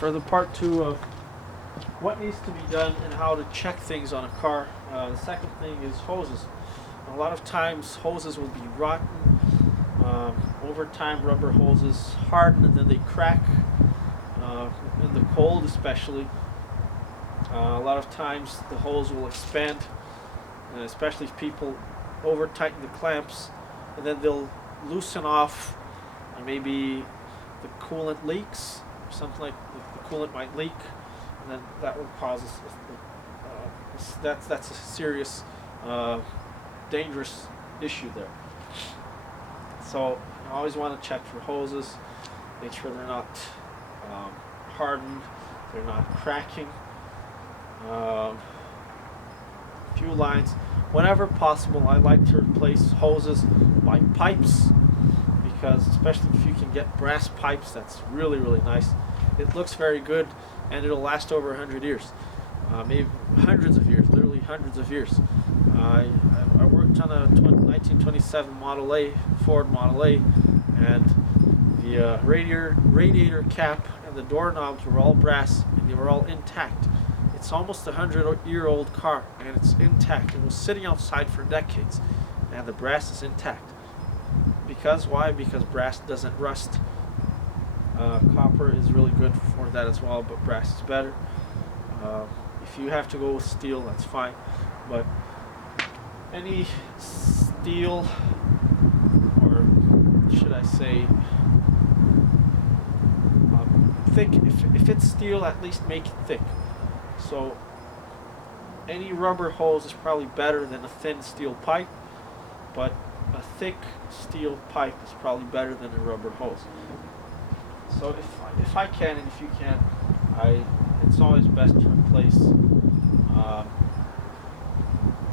for the part two of what needs to be done and how to check things on a car. The second thing is hoses. A lot of times hoses will be rotten. Over time, rubber hoses harden and then they crack. In the cold, especially, a lot of times the hose will expand, especially if people over tighten the clamps, and then they'll loosen off, and maybe the coolant leaks, something like the coolant might leak, and then that will cause that's a serious, dangerous issue there. So you always want to check for hoses, make sure they're not hardened, they're not cracking. Fuel lines, whenever possible, I like to replace hoses by pipes, because especially if you can get brass pipes, that's really, really nice. It looks very good and it'll last over 100 years, maybe hundreds of years, literally hundreds of years. I worked on a 1927 Model A, Ford Model A, and the radiator cap and the doorknobs were all brass and they were all intact. It's almost a 100-year-old car and it's intact. It was sitting outside for decades and the brass is intact. Because why? Because brass doesn't rust. Copper is really good for that as well, but brass is better. If you have to go with steel, that's fine, but any steel, or should I say thick, if it's steel, at least make it thick. So any rubber hose is probably better than a thin steel pipe, but a thick steel pipe is probably better than a rubber hose. So if I can, and if you can, it's always best to replace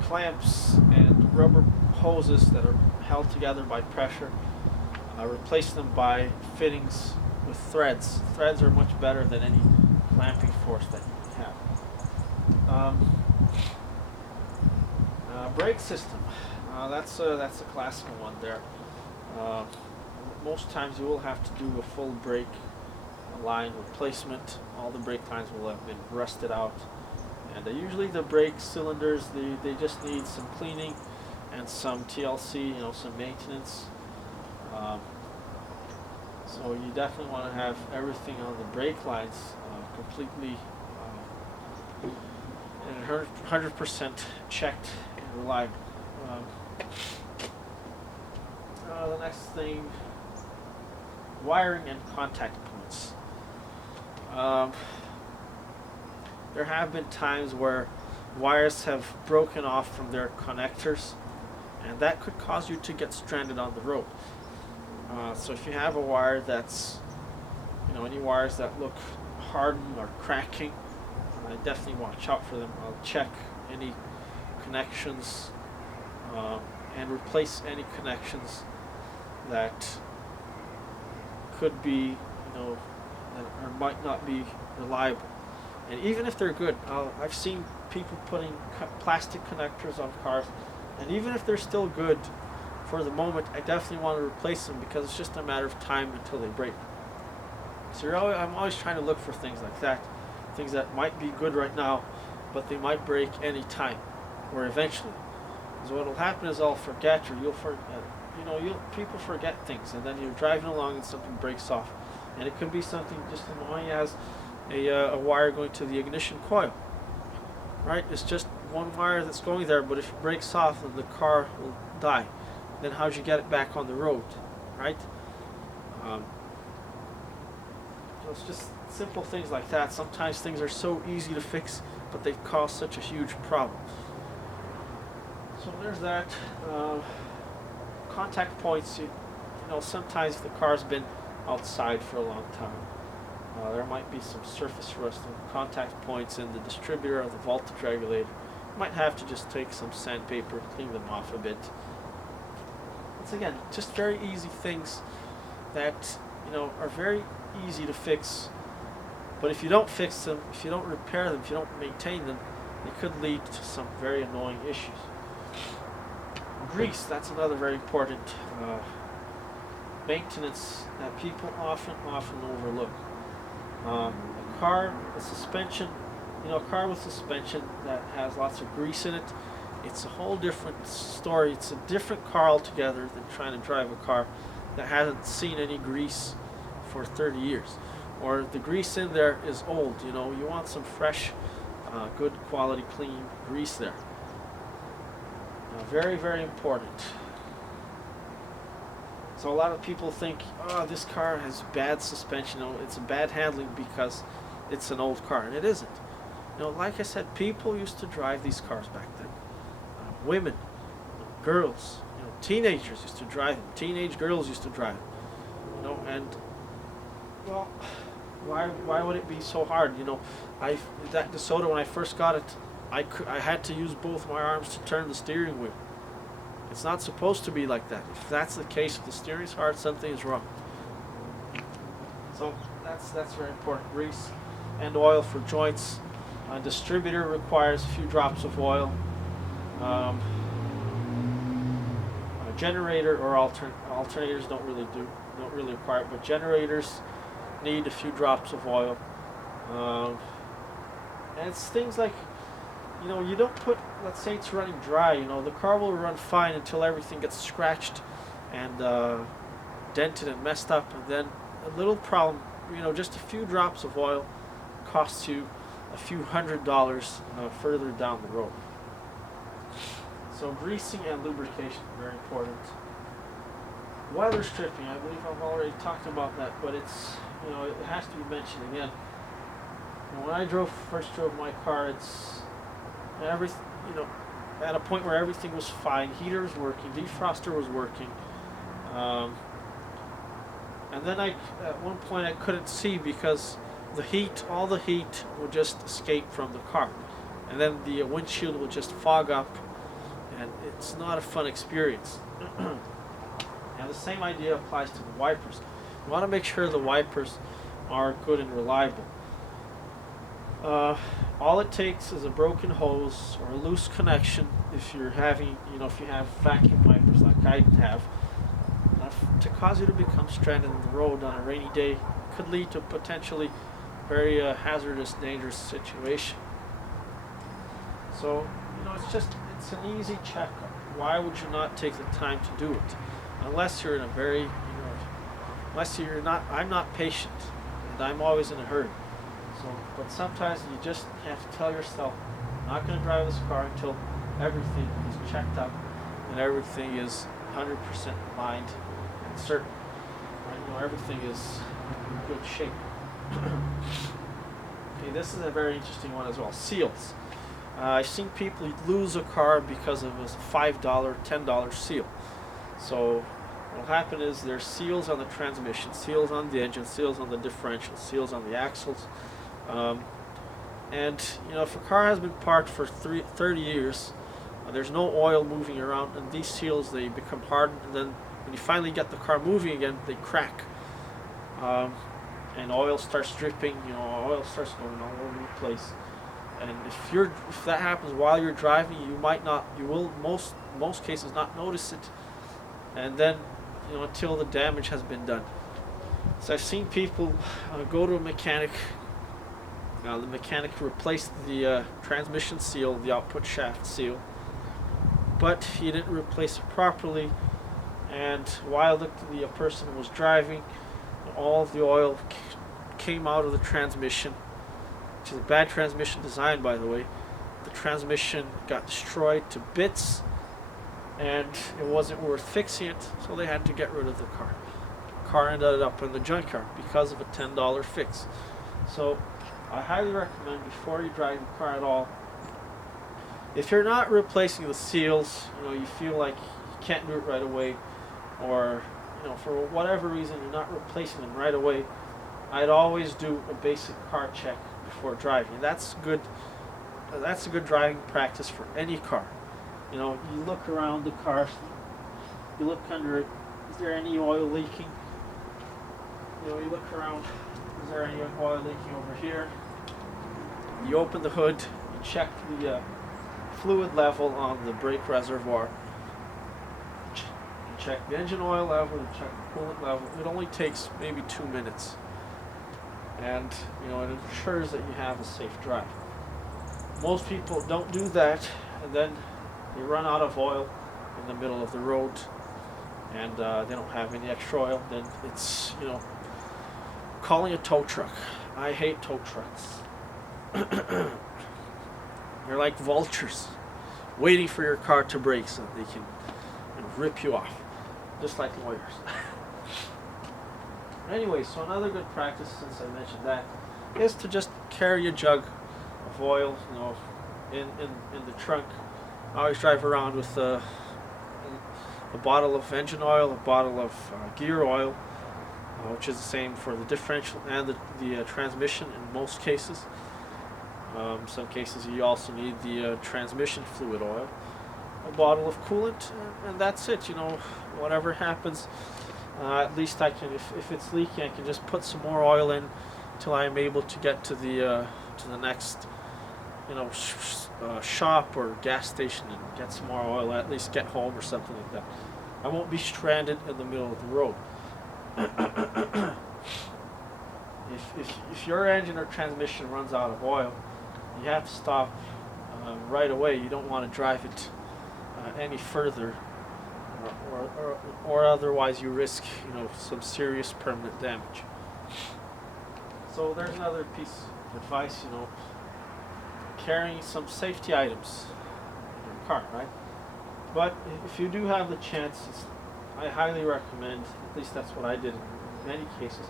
clamps and rubber hoses that are held together by pressure. Replace them by fittings with threads. Threads are much better than any clamping force that you can have. Brake system. That's a classical one there. Most times you will have to do a full brake line replacement. All the brake lines will have been rusted out, and usually the brake cylinders they just need some cleaning and some TLC, some maintenance. So you definitely want to have everything on the brake lines completely and 100% checked and reliable. The next thing, wiring and contact points. There have been times where wires have broken off from their connectors, and that could cause you to get stranded on the road. So if you have a wire that's, any wires that look hardened or cracking, definitely watch out for them. I'll check any connections and replace any connections that could be, or might not be reliable. And even if they're good, I've seen people putting plastic connectors on cars, and even if they're still good for the moment, I definitely want to replace them, because it's just a matter of time until they break. So I'm always trying to look for things like that, things that might be good right now, but they might break any time, or eventually. So what will happen is I'll forget, or you'll forget. People forget things, and then you're driving along and something breaks off, and it could be something just annoying as a wire going to the ignition coil. Right? It's just one wire that's going there, but if it breaks off, then the car will die. Then how'd you get it back on the road, right? So it's just simple things like that. Sometimes things are so easy to fix, but they cause such a huge problem. So there's that. Contact points. Sometimes the car's been outside for a long time. There might be some surface rust on contact points in the distributor or the voltage regulator. You might have to just take some sandpaper, clean them off a bit. Once again, just very easy things that are very easy to fix. But if you don't fix them, if you don't repair them, if you don't maintain them, they could lead to some very annoying issues. Grease, that's another very important maintenance that people often overlook. A the suspension, a car with suspension that has lots of grease in it, it's a whole different story. It's a different car altogether than trying to drive a car that hasn't seen any grease for 30 years. Or the grease in there is old, you want some fresh, good quality, clean grease there. Very, very important. So a lot of people think, oh, this car has bad suspension, it's a bad handling because it's an old car, and it isn't. Like I said, people used to drive these cars back then. Women, girls, teenagers used to drive them. Teenage girls used to drive them. And well, why would it be so hard? That DeSoto, when I first got it, I had to use both my arms to turn the steering wheel. It's not supposed to be like that. If that's the case, if the steering's hard, something is wrong. So that's very important. Grease and oil for joints. A distributor requires a few drops of oil. A generator or alternators don't really require it, but generators need a few drops of oil. And it's things like, you don't put, let's say it's running dry, the car will run fine until everything gets scratched and dented and messed up, and then a little problem, just a few drops of oil costs you a few $100s further down the road. So greasing and lubrication, very important. Weather stripping, I believe I've already talked about that, but it's, it has to be mentioned again. When I first drove my car, it's at a point where everything was fine. Heater was working, defroster was working, and then at one point I couldn't see because all the heat would just escape from the car, and then the windshield would just fog up, and it's not a fun experience. And the same idea applies to the wipers. You want to make sure the wipers are good and reliable. All it takes is a broken hose or a loose connection if you're having, if you have vacuum wipers like I have, to cause you to become stranded on the road on a rainy day. It could lead to potentially very hazardous, dangerous situation. So, it's an easy checkup. Why would you not take the time to do it? Unless you're in a very, I'm not patient, and I'm always in a hurry. So, but sometimes you just have to tell yourself, I'm not going to drive this car until everything is checked up and everything is 100% lined and certain. Everything is in good shape. Okay, this is a very interesting one as well. Seals. I've seen people lose a car because of a $5, $10 seal. So what will happen is there's seals on the transmission, seals on the engine, seals on the differential, seals on the axles. And if a car has been parked for 30 years, there's no oil moving around, and these seals, they become hardened, and then when you finally get the car moving again, they crack. And oil starts dripping, oil starts going all over the place. And if that happens while you're driving, you will most cases not notice it, and then until the damage has been done. So I've seen people go to a mechanic. The mechanic replaced the transmission seal, the output shaft seal, but he didn't replace it properly, and while the person was driving, all of the oil came out of the transmission, which is a bad transmission design, by the way. The transmission got destroyed to bits, and it wasn't worth fixing it, so they had to get rid of the car. The car ended up in the junkyard because of a $10 fix. So I highly recommend, before you drive the car at all, if you're not replacing the seals, you feel like you can't do it right away, or for whatever reason you're not replacing them right away, I'd always do a basic car check before driving. That's good. That's a good driving practice for any car. You look around the car, you look under it. Is there any oil leaking? You look around. Is there any oil leaking over here? You open the hood. You check the fluid level on the brake reservoir. You check the engine oil level. You check the coolant level. It only takes maybe 2 minutes. and it ensures that you have a safe drive. Most people don't do that, and then they run out of oil in the middle of the road, and they don't have any extra oil. Then it's calling a tow truck. I hate tow trucks. They're like vultures, waiting for your car to break so they can rip you off, just like lawyers. Anyway, so another good practice, since I mentioned that, is to just carry a jug of oil, in the trunk. I always drive around with a bottle of engine oil, a bottle of gear oil, which is the same for the differential and the transmission in most cases. Some cases you also need the transmission fluid oil, a bottle of coolant, and that's it. Whatever happens, at least I can, if it's leaking, I can just put some more oil in till I'm able to get to the next shop or gas station and get some more oil, at least get home or something like that. I won't be stranded in the middle of the road. If your engine or transmission runs out of oil, you have to stop right away. You don't want to drive it any further, or otherwise you risk some serious permanent damage. So there's another piece of advice, carrying some safety items in your car, right? But if you do have the chance, I highly recommend, at least that's what I did in many cases,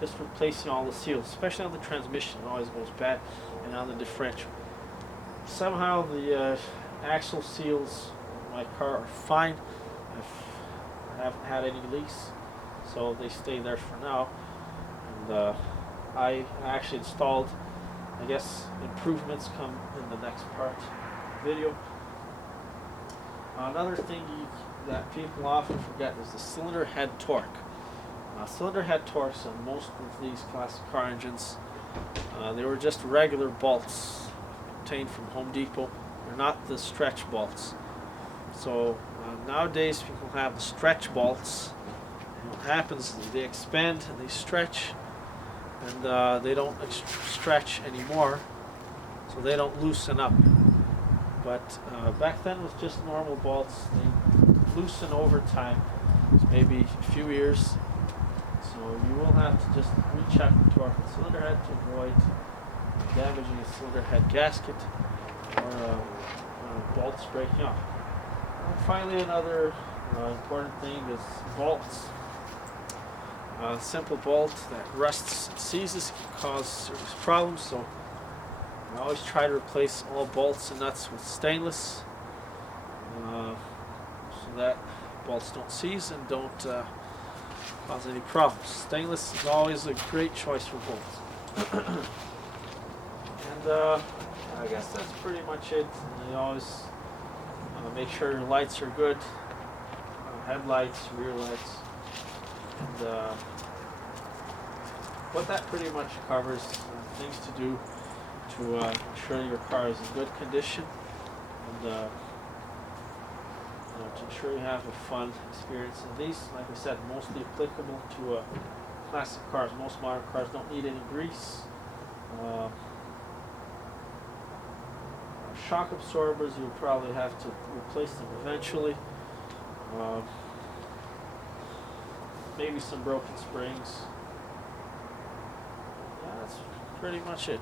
just replacing all the seals, especially on the transmission. It always goes bad, and on the differential. Somehow the axle seals in my car are fine. I haven't had any leaks, so they stay there for now. And I actually installed, I guess improvements come in the next part of the video. Another thing that people often forget is the cylinder head torque. Cylinder head torques on most of these classic car engines, they were just regular bolts obtained from Home Depot. They're not the stretch bolts. So nowadays people have the stretch bolts. And what happens is they expand and they stretch, and they don't stretch anymore, so they don't loosen up. But back then with just normal bolts, they loosen over time, maybe a few years. So you will have to just recheck the torque of the cylinder head to avoid damaging a cylinder head gasket or bolts breaking off. And finally, another important thing is bolts. A simple bolt that rusts and seizes can cause serious problems, so I always try to replace all bolts and nuts with stainless, so that bolts don't seize and don't cause any problems. Stainless is always a great choice for bolts. And I guess that's pretty much it. And you always make sure your lights are good, headlights, rear lights. And what that pretty much covers, things to do to ensure your car is in good condition, and to ensure you have a fun experience. And these, like I said, mostly applicable to classic cars. Most modern cars don't need any grease. Shock absorbers, you'll probably have to replace them eventually. Maybe some broken springs. Yeah, that's pretty much it.